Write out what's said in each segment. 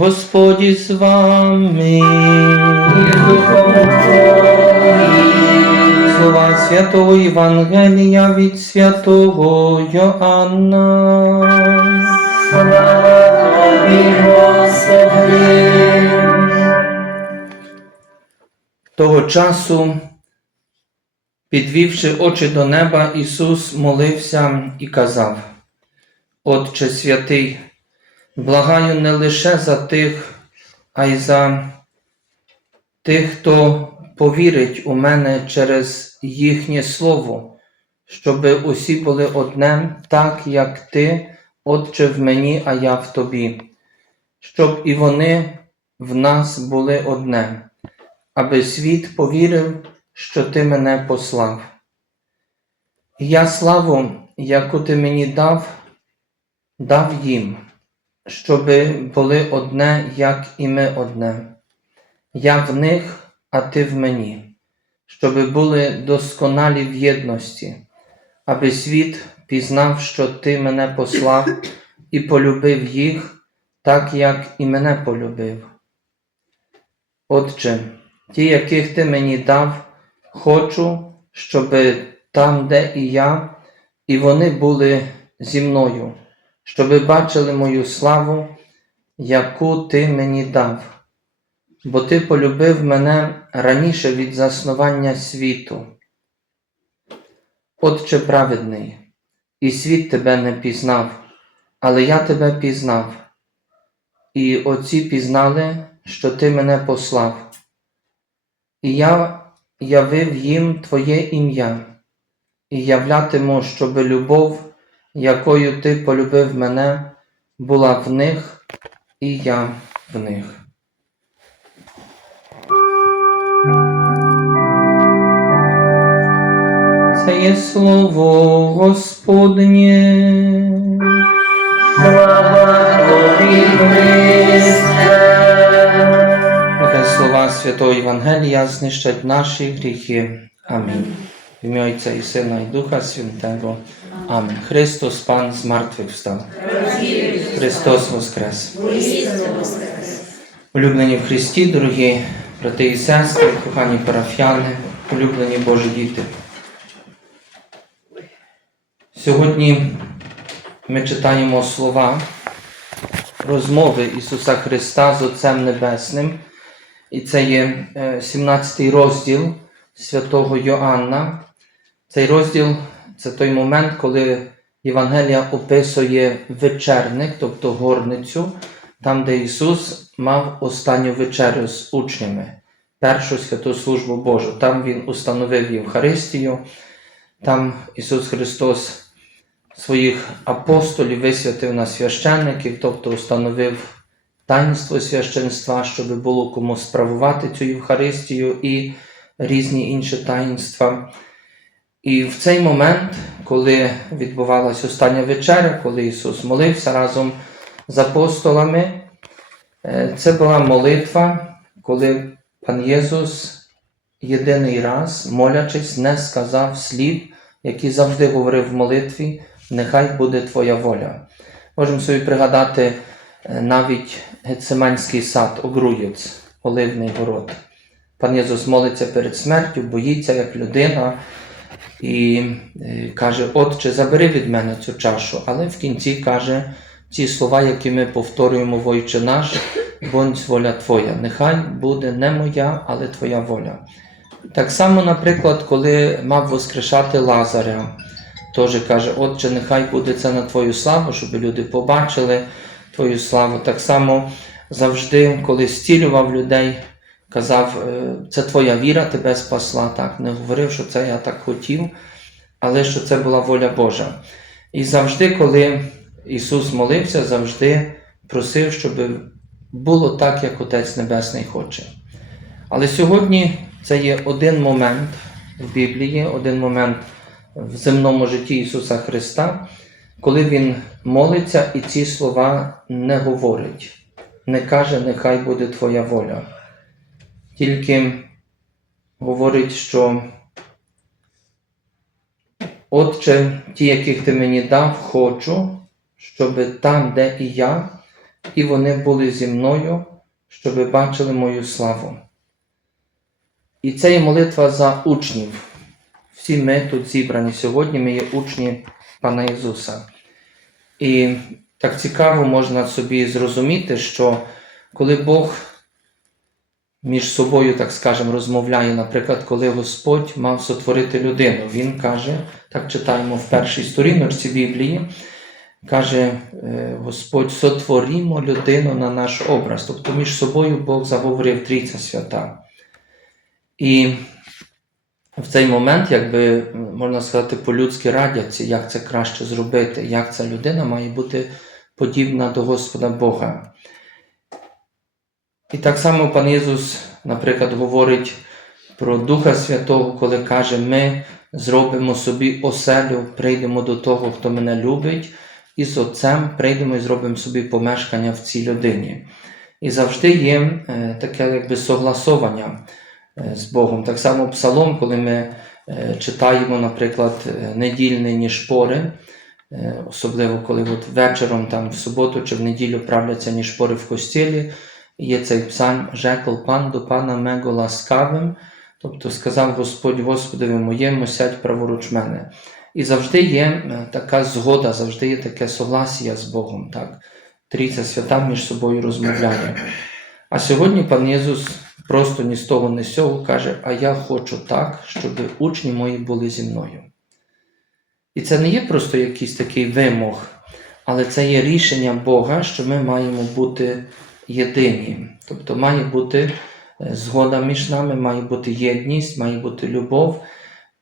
Господь із вами. Слова Святого Євангелія від Святого Йоанна. Того часу, підвівши очі до неба, Ісус молився і казав: Отче святий, благаю не лише за тих, а й за тих, хто повірить у мене через їхнє слово, щоби усі були одним, так як ти, Отче, в мені, а я в тобі, щоб і вони в нас були одне, аби світ повірив, що ти мене послав. Я славу, яку ти мені дав, дав їм щоби були одне, як і ми одне. Я в них, а ти в мені, щоби були досконалі в єдності, аби світ пізнав, що ти мене послав і полюбив їх, так як і мене полюбив. Отче, ті, яких ти мені дав, хочу, щоби там, де і я, і вони були зі мною щоби бачили мою славу, яку ти мені дав, бо ти полюбив мене раніше від заснування світу. Отче праведний, і світ тебе не пізнав, але я тебе пізнав, і отці пізнали, що ти мене послав, і я явив їм Твоє ім'я, і являтиму, щоби любов якою ти полюбив мене, була в них, і я в них. Це є слово Господнє. слава Нехай слова Святого Євангелія знищать наші гріхи. Амінь. Отця і Сина і Духа Святого. Амінь. Христос Пан з мертвих встав. Христос Воскрес. Улюблені в Христі, дорогі брати і сестри, кохані парафіяни, улюблені Божі діти. Сьогодні ми читаємо слова розмови Ісуса Христа з Отцем Небесним. І це є 17 розділ святого Йоанна. Цей розділ це той момент, коли Євангелія описує вечерник, тобто горницю, там, де Ісус мав останню вечерю з учнями, першу святу службу Божу. Там Він установив Євхаристію, там Ісус Христос своїх апостолів висвятив на священників, тобто установив таїнство священства, щоб було кому справувати цю Євхаристію і різні інші таїнства. І в цей момент, коли відбувалася остання вечеря, коли Ісус молився разом з апостолами, е, це була молитва, коли Пан Єсус єдиний раз, молячись, не сказав слів, які завжди говорив в молитві, нехай буде Твоя воля. Можемо собі пригадати е, навіть Гециманський сад, Огруєць, Оливний город. Пан Єсус молиться перед смертю, боїться як людина і е, каже: Отче, забери від мене цю чашу. Але в кінці каже ці слова, які ми повторюємо в Отче наш, будь воля Твоя. Нехай буде не моя, але Твоя воля. Так само, наприклад, коли мав воскрешати Лазаря, теж каже, Отче, нехай буде це на Твою славу, щоб люди побачили Твою славу. Так само завжди, коли зцілював людей, казав, е, це твоя віра тебе спасла. Так, не говорив, що це я так хотів, але що це була воля Божа. І завжди, коли Ісус молився, завжди просив, щоб було так, як Отець Небесний хоче. Але сьогодні це є один момент в Біблії, один момент в земному житті Ісуса Христа, коли Він молиться і ці слова не говорить, не каже, нехай буде Твоя воля. Тільки говорить, що Отче, ті, яких ти мені дав, хочу, щоб там, де і я, і вони були зі мною, щоб бачили мою славу. І це є молитва за учнів. Всі ми тут зібрані сьогодні, ми є учні Пана Ісуса. І так цікаво можна собі зрозуміти, що коли Бог між собою, так скажемо, розмовляє, наприклад, коли Господь мав сотворити людину, Він каже, так читаємо в першій сторіночці Біблії, каже е, Господь, сотворімо людину на наш образ. Тобто між собою Бог заговорив Трійця Свята. І в цей момент, якби можна сказати, по-людськи радяться, як це краще зробити, як ця людина має бути подібна до Господа Бога. І так само пан Ісус, наприклад, говорить про Духа Святого, коли каже, ми зробимо собі оселю, прийдемо до того, хто мене любить, і з Отцем прийдемо і зробимо собі помешкання в цій людині. І завжди є е, таке якби согласовання е, з Богом. Так само Псалом, коли ми е, читаємо, наприклад, недільні нішпори, особливо коли от вечором, там, в суботу чи в неділю правляться нішпори в костілі, є цей псалм «Жекл пан до пана мего ласкавим», тобто сказав Господь Господові моєму, сядь праворуч мене. І завжди є е, така згода, завжди є таке согласія з Богом. Так? Трійця свята між собою розмовляє. А сьогодні пан Ісус просто ні з того, ні з цього каже, а я хочу так, щоб учні мої були зі мною. І це не є просто якийсь такий вимог, але це є рішення Бога, що ми маємо бути єдині. Тобто має бути е, згода між нами, має бути єдність, має бути любов.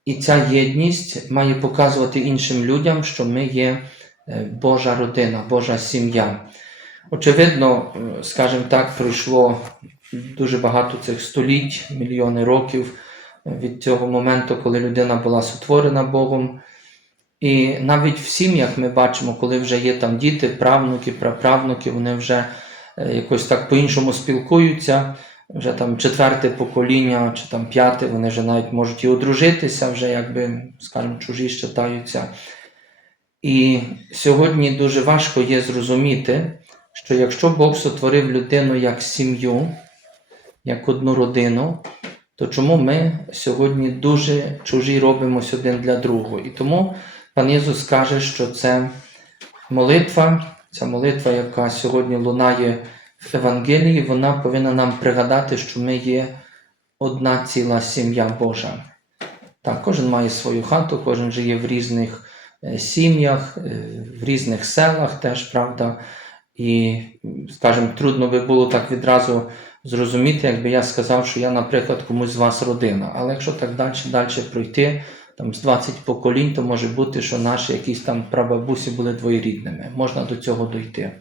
І ця єдність має показувати іншим людям, що ми є е, Божа родина, Божа сім'я. Очевидно, е, скажімо так, пройшло дуже багато цих століть, мільйони років від цього моменту, коли людина була сотворена Богом. І навіть в сім'ях ми бачимо, коли вже є там діти, правнуки, праправнуки, вони вже якось так по-іншому спілкуються. Вже там четверте покоління чи там п'яте, вони вже навіть можуть і одружитися, вже якби, скажімо, чужі щитаються. І сьогодні дуже важко є зрозуміти, що якщо Бог сотворив людину як сім'ю, як одну родину, то чому ми сьогодні дуже чужі робимось один для другого? І тому пан Ісус каже, що це молитва, ця молитва, яка сьогодні лунає в Евангелії, вона повинна нам пригадати, що ми є одна ціла сім'я Божа. Так, кожен має свою хату, кожен живе в різних е, сім'ях, е, в різних селах теж, правда. І, скажімо, трудно би було так відразу зрозуміти, якби я сказав, що я, наприклад, комусь з вас родина. Але якщо так далі далі пройти, там з 20 поколінь, то може бути, що наші якісь там прабабусі були двоєрідними. Можна до цього дойти.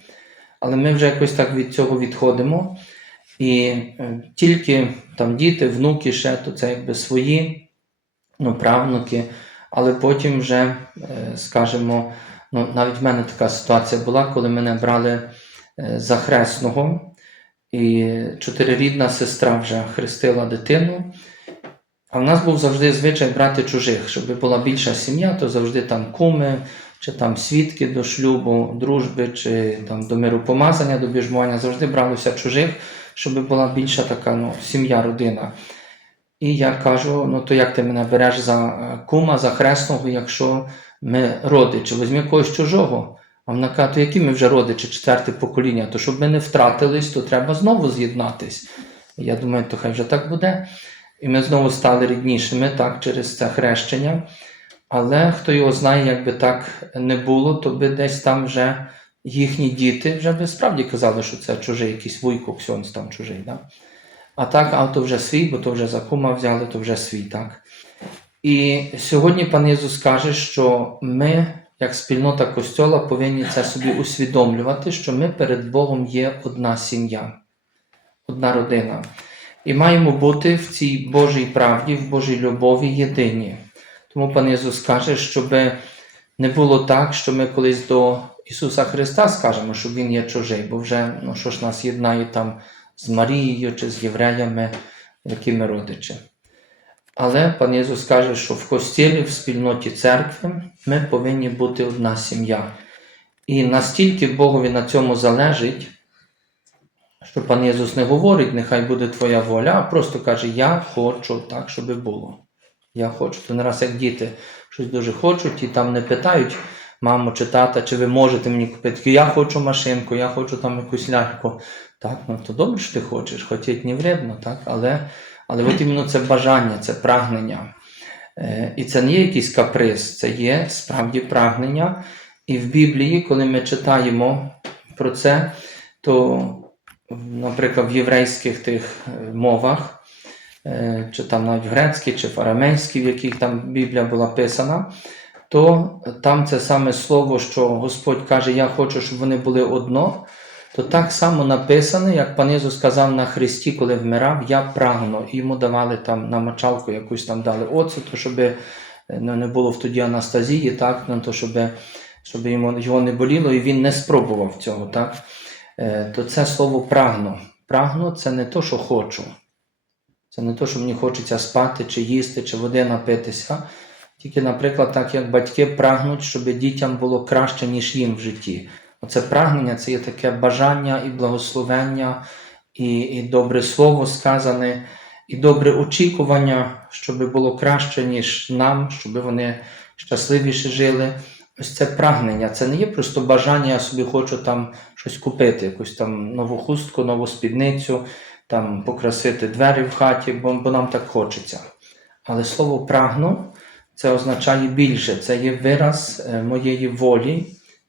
Але ми вже якось так від цього відходимо. І е, тільки там діти, внуки ще, то це якби свої, ну, правнуки, але потім вже, е, скажімо, ну, навіть в мене така ситуація була, коли мене брали е, за хресного, і чотирирідна сестра вже хрестила дитину. А в нас був завжди звичай брати чужих, щоб була більша сім'я, то завжди там куми, чи там свідки до шлюбу, дружби, чи там до миропомазання, до біжмування, завжди бралося чужих, щоб була більша така ну, сім'я, родина. І я кажу: ну то як ти мене береш за е, кума, за хресного, якщо ми родичі, візьми когось чужого. А вона каже, то які ми вже родичі, четверте покоління, то щоб ми не втратились, то треба знову з'єднатись. Я думаю, то хай вже так буде. І ми знову стали ріднішими так, через це хрещення. Але хто його знає, якби так не було, то би десь там вже їхні діти вже би справді казали, що це чужий, якийсь вуйко, ксьонц там чужий. Да? А так, а то вже свій, бо то вже за кума взяли, то вже свій, так. І сьогодні пан Ісус каже, що ми, як спільнота Костьола, повинні це собі усвідомлювати, що ми перед Богом є одна сім'я, одна родина. І маємо бути в цій Божій правді, в Божій любові єдині. Тому пан Ісус каже, щоб не було так, що ми колись до Ісуса Христа скажемо, що Він є чужий, бо вже ну, що ж нас єднає там з Марією чи з євреями, які ми родичі. Але пан Ісус каже, що в костілі, в спільноті церкви ми повинні бути одна сім'я. І настільки Богові на цьому залежить, що пан Ісус не говорить, нехай буде твоя воля, а просто каже: Я хочу так, щоб було. Я хочу. То не раз як діти щось дуже хочуть і там не питають маму чи тата, чи ви можете мені купити. Я хочу машинку, я хочу там якусь ляльку. Так, ну то добре, що ти хочеш, хотіть не вредно, так, але, але от іменно це бажання, це прагнення. Е, і це не є якийсь каприз, це є справді прагнення. І в Біблії, коли ми читаємо про це, то, наприклад, в єврейських тих е, мовах, е, чи там навіть в грецькій, чи в арамейській, в яких там Біблія була писана, то там це саме слово, що Господь каже, я хочу, щоб вони були одно, то так само написано, як пан Ісус сказав на Христі, коли вмирав, я прагну. Йому давали там на мочалку якусь там дали оцету, щоб ну, не було в тоді анастазії, так, ну, то щоб, щоб йому, його не боліло, і він не спробував цього. так. Е, То це слово прагну. Прагну це не то, що хочу. Це не то, що мені хочеться спати, чи їсти, чи води напитися. Тільки, наприклад, так як батьки прагнуть, щоб дітям було краще, ніж їм в житті. Оце прагнення це є таке бажання і благословення, і, і добре слово сказане, і добре очікування, щоб було краще, ніж нам, щоб вони щасливіше жили. Ось це прагнення. Це не є просто бажання, я собі хочу там щось купити, якусь там нову хустку, нову спідницю, там покрасити двері в хаті, бо, бо нам так хочеться. Але слово прагну це означає більше. Це є вираз е, моєї волі,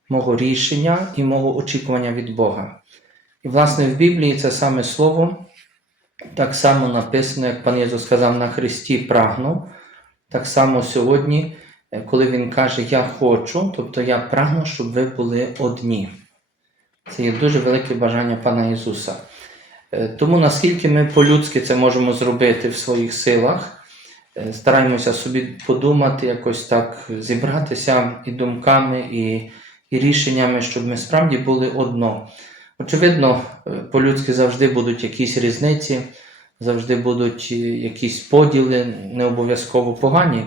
мого рішення і мого очікування від Бога. І, власне, в Біблії це саме слово так само написано, як пан Єзус сказав на Христі прагну. Так само сьогодні, коли Він каже Я хочу, тобто я прагну, щоб ви були одні. Це є дуже велике бажання Пана Ісуса. Е, Тому наскільки ми по-людськи це можемо зробити в своїх силах, е, стараємося собі подумати, якось так зібратися і думками, і, і рішеннями, щоб ми справді були одно. Очевидно, е, по-людськи завжди будуть якісь різниці, завжди будуть е, якісь поділи, не обов'язково погані.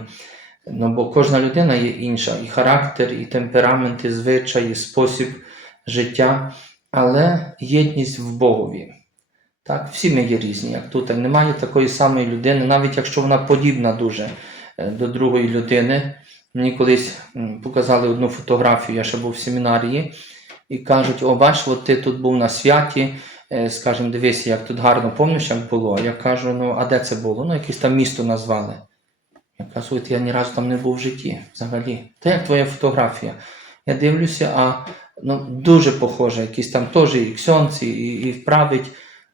Ну, бо кожна людина є інша, і характер, і темперамент, і звичай, і спосіб життя, але єдність в Богові. Так, всі ми є різні, як тут. Немає такої самої людини, навіть якщо вона подібна дуже е, до другої людини. Мені колись показали одну фотографію, я ще був в семінарії, і кажуть: О, бач, от ти тут був на святі, е, скажімо, дивися, як тут гарно помниш, як було. Я кажу, ну а де це було? Ну, якесь там місто назвали. Я кажу, «От я ні разу там не був в житті взагалі. Та як твоя фотографія? Я дивлюся, а ну, дуже похоже, якісь там теж і ксьонці, і, і вправить.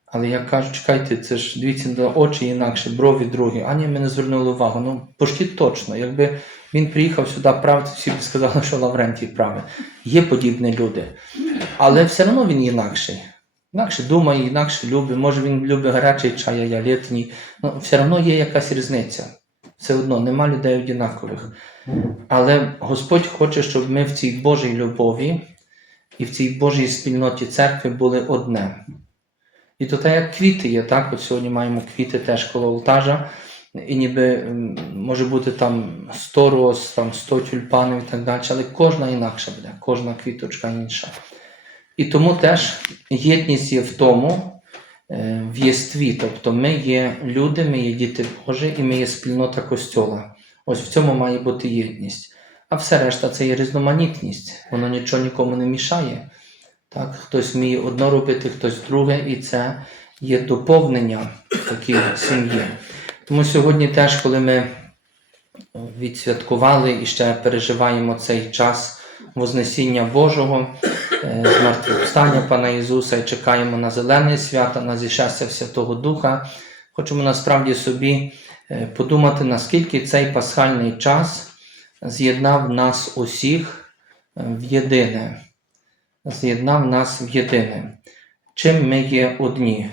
Але я кажу, чекайте, це ж дивіться на очі інакше, брові другі. А ні, ми не звернули увагу. Ну, почти точно. Якби він приїхав сюди правити, всі б сказали, що Лаврентій правий. Є подібні люди. Але все одно він інакший. Інакше думає, інакше любить. Може він любить гарячий чай, а я літній. Ну, все одно є якась різниця. Все одно нема людей однакових. Але Господь хоче, щоб ми в цій Божій любові і в цій Божій спільноті церкви були одне. І то так як квіти є, так? От сьогодні маємо квіти теж коло алтажа, і ніби може бути там 100 роз, там 100 тюльпанів і так далі, але кожна інакша буде, кожна квіточка інша. І тому теж єдність є в тому, в єстві. Тобто ми є люди, ми є діти Божі і ми є спільнота Костьола. Ось в цьому має бути єдність. А все решта це є різноманітність, воно нічого нікому не мішає. Так, хтось вміє одно робити, хтось друге, і це є доповнення такій сім'ї. Тому сьогодні теж, коли ми відсвяткували і ще переживаємо цей час Вознесіння Божого, е, з мертвих встання Пана Ісуса і чекаємо на зелене свята, на зішестя Святого Духа. Хочемо насправді собі е, подумати, наскільки цей пасхальний час з'єднав нас усіх е, в єдине, з'єднав нас в єдине. Чим ми є одні?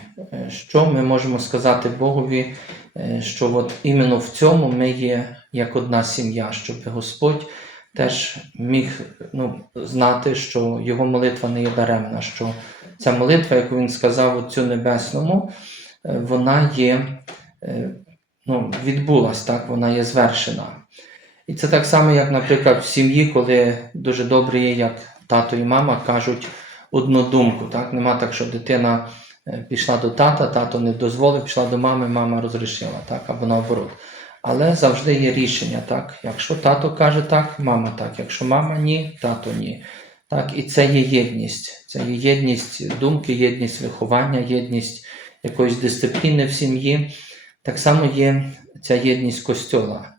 Що ми можемо сказати Богові, що от іменно в цьому ми є як одна сім'я, щоб Господь теж міг ну, знати, що його молитва не є даремна, що ця молитва, яку він сказав Отцю Небесному, е, вона є, е, ну, відбулась, так, вона є звершена. І це так само, як, наприклад, в сім'ї, коли дуже добре є, як тато і мама кажуть одну думку. Так? Нема так, що дитина е, пішла до тата, тато не дозволив, пішла до мами, мама розрішила, так? або наоборот. Але завжди є рішення, так? Якщо тато каже так, мама так. Якщо мама ні, тато ні. Так, і це є єдність. Це є єдність думки, єдність виховання, єдність якоїсь дисципліни в сім'ї. Так само є ця єдність костьола,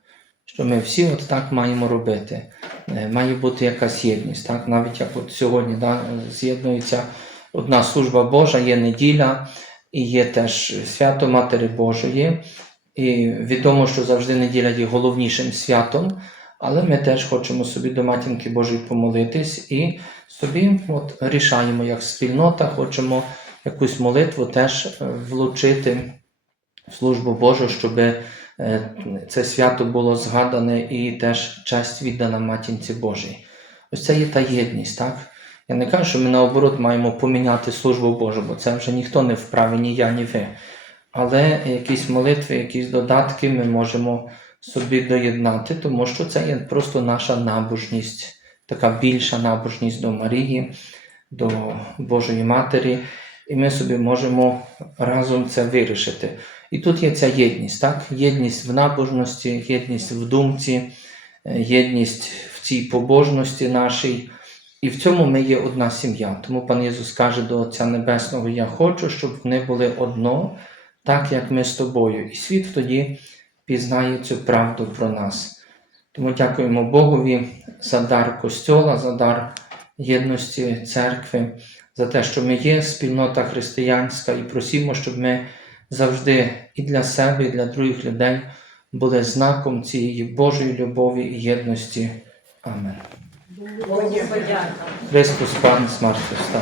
що ми всі от так маємо робити. Е, Має бути якась єдність. Так? Навіть як от сьогодні да, з'єднується одна служба Божа, є неділя і є теж свято Матері Божої. І відомо, що завжди неділя є головнішим святом, але ми теж хочемо собі до Матінки Божої помолитись і собі от рішаємо як спільнота, хочемо якусь молитву теж е, влучити в службу Божу, щоб е, це свято було згадане і теж честь віддана Матінці Божій. Ось це є та єдність, так? Я не кажу, що ми наоборот маємо поміняти службу Божу, бо це вже ніхто не вправі, ні я, ні ви. Але якісь молитви, якісь додатки ми можемо собі доєднати, тому що це є просто наша набожність, така більша набожність до Марії, до Божої Матері, і ми собі можемо разом це вирішити. І тут є ця єдність, так? єдність в набожності, єдність в думці, єдність в цій побожності нашій. І в цьому ми є одна сім'я. Тому пан Ісус каже до Отця Небесного: Я хочу, щоб вони були одно, так як ми з тобою. І світ тоді пізнає цю правду про нас. Тому дякуємо Богові за дар Костьола, за дар єдності церкви, за те, що ми є спільнота християнська, і просимо, щоб ми завжди і для себе, і для других людей були знаком цієї Божої любові і єдності. Амен. Христос Пан смерть Христа.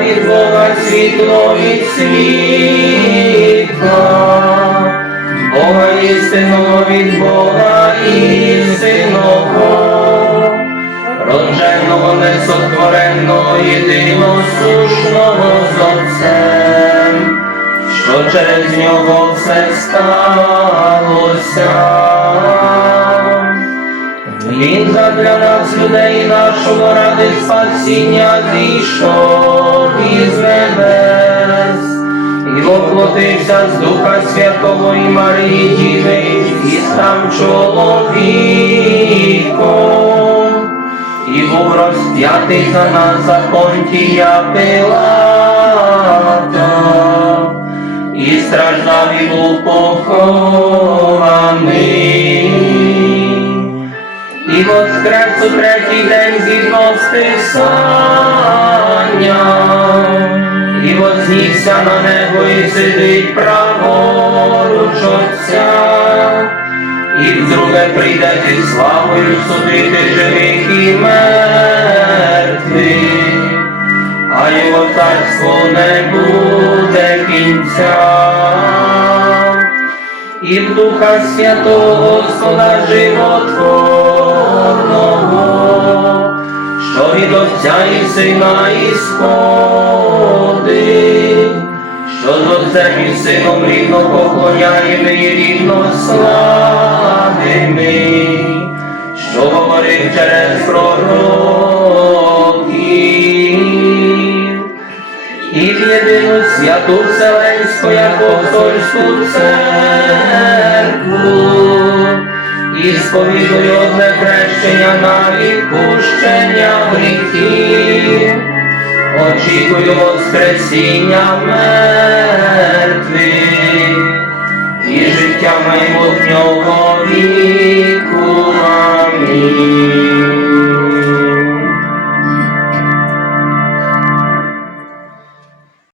Від Бога, світло від світла, Бога істинного від Бога істинного, родженого, несотвореного, єдиносушного з Отцем, що через нього все сталося. Він задля нас людей нашого ради спасіння зійшов із небес. І воплотився з Духа Святого і Марії Діви і став чоловіком, і був розп'ятий за нас за Понтія Пилата, і страждав і був похований. І воскрес у третій день згідно з Писанням, і вознісся на небо і сидить праворуч Отця, і вдруге прийде зі славою судити живих і мертвих, а його царство не буде кінця. І в Духа Святого Господа Животворного, що від Отця і Сина і сходить, що з Отцем і Сином рівно поклоняємо і рівно славимо, що говорив через пророків. І в єдину святу Вселенську апостольську церкву, і сповідуй одне хрещення на відпущення гріхів, очікую воскресіння мертвих і життя майбутнього віку. Амінь.